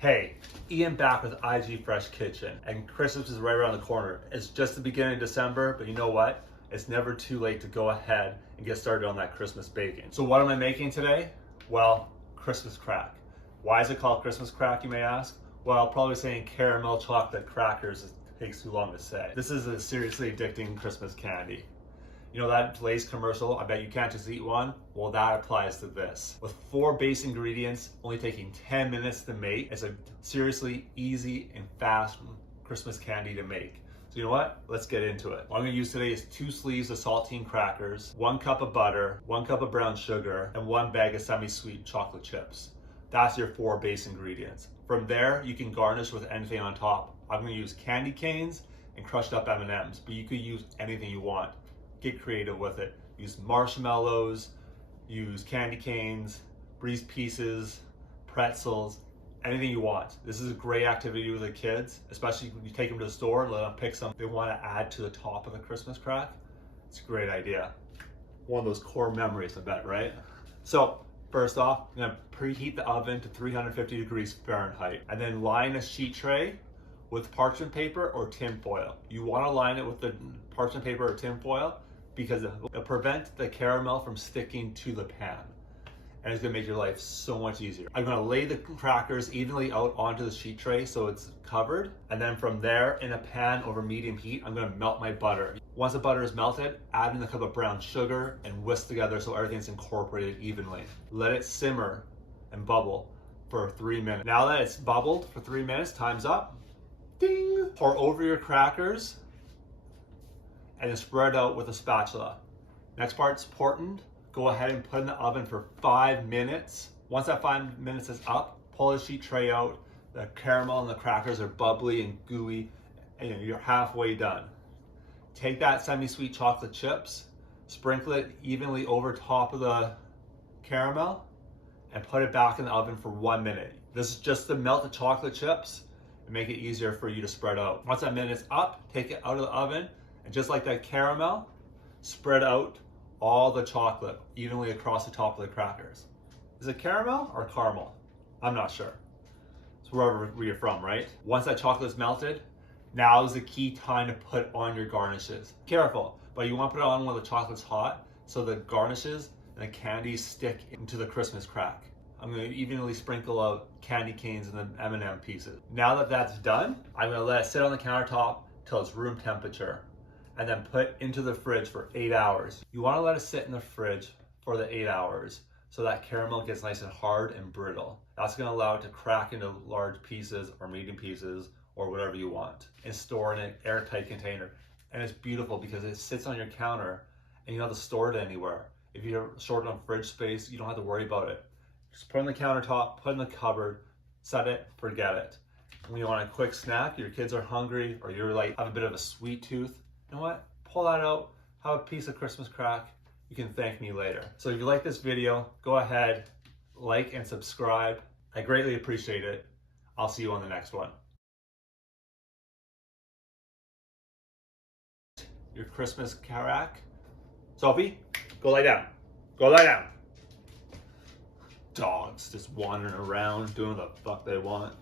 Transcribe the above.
Hey, Ian back with IG Fresh Kitchen, and Christmas is right around the corner. It's just the beginning of December, but you know what? It's never too late to go ahead and get started on that Christmas baking. So what am I making today? Well, Christmas crack. Why is it called Christmas crack, you may ask? Well, probably saying caramel chocolate crackers takes too long to say. This is a seriously addicting Christmas candy. You know that Lay's commercial, I bet you can't just eat one? Well, that applies to this. With 4 base ingredients, only taking 10 minutes to make, it's a seriously easy and fast Christmas candy to make. So you know what? Let's get into it. What I'm gonna use today is 2 sleeves of saltine crackers, 1 cup of butter, 1 cup of brown sugar, and 1 bag of semi-sweet chocolate chips. That's your 4 base ingredients. From there, you can garnish with anything on top. I'm gonna use candy canes and crushed up M&Ms, but you could use anything you want. Get creative with it. Use marshmallows, use candy canes, Reese pieces, pretzels, anything you want. This is a great activity with the kids, especially when you take them to the store and let them pick something they want to add to the top of the Christmas crack. It's a great idea. One of those core memories, I bet, right? So first off, I'm gonna preheat the oven to 350 degrees Fahrenheit and then line a sheet tray with parchment paper or tin foil. You want to line it with the parchment paper or tin foil because it'll prevent the caramel from sticking to the pan. And it's gonna make your life so much easier. I'm gonna lay the crackers evenly out onto the sheet tray so it's covered. And then from there, in a pan over medium heat, I'm gonna melt my butter. Once the butter is melted, add in a cup of brown sugar and whisk together so everything's incorporated evenly. Let it simmer and bubble for 3 minutes. Now that it's bubbled for 3 minutes, time's up. Ding! Pour over your crackers and then spread out with a spatula. Next part's important. Go ahead and put in the oven for 5 minutes. Once that 5 minutes is up, pull the sheet tray out. The caramel and the crackers are bubbly and gooey, and you're halfway done. Take that semi-sweet chocolate chips, sprinkle it evenly over top of the caramel, and put it back in the oven for 1 minute. This is just to melt the chocolate chips and make it easier for you to spread out. Once that minute's up, take it out of the oven, and just like that caramel, spread out all the chocolate evenly across the top of the crackers. Is it caramel or caramel? I'm not sure. It's wherever you're from, right? Once that chocolate is melted, now is the key time to put on your garnishes. Careful, but you want to put it on when the chocolate's hot so the garnishes and the candies stick into the Christmas crack. I'm going to evenly sprinkle out candy canes and the M&M pieces. Now that that's done, I'm going to let it sit on the countertop till it's room temperature and then put into the fridge for 8 hours. You want to let it sit in the fridge for the 8 hours so that caramel gets nice and hard and brittle. That's going to allow it to crack into large pieces or medium pieces or whatever you want, and store in an airtight container. And it's beautiful because it sits on your counter and you don't have to store it anywhere. If you're short on fridge space, you don't have to worry about it. Just put it on the countertop, put it in the cupboard, set it, forget it. When you want a quick snack, your kids are hungry, or you're like have a bit of a sweet tooth, you know what? Pull that out, have a piece of Christmas crack. You can thank me later. So if you like this video, go ahead, like and subscribe. I greatly appreciate it. I'll see you on the next one. Your Christmas crack. Sophie, go lie down. Go lie down. Dogs just wandering around doing what the fuck they want.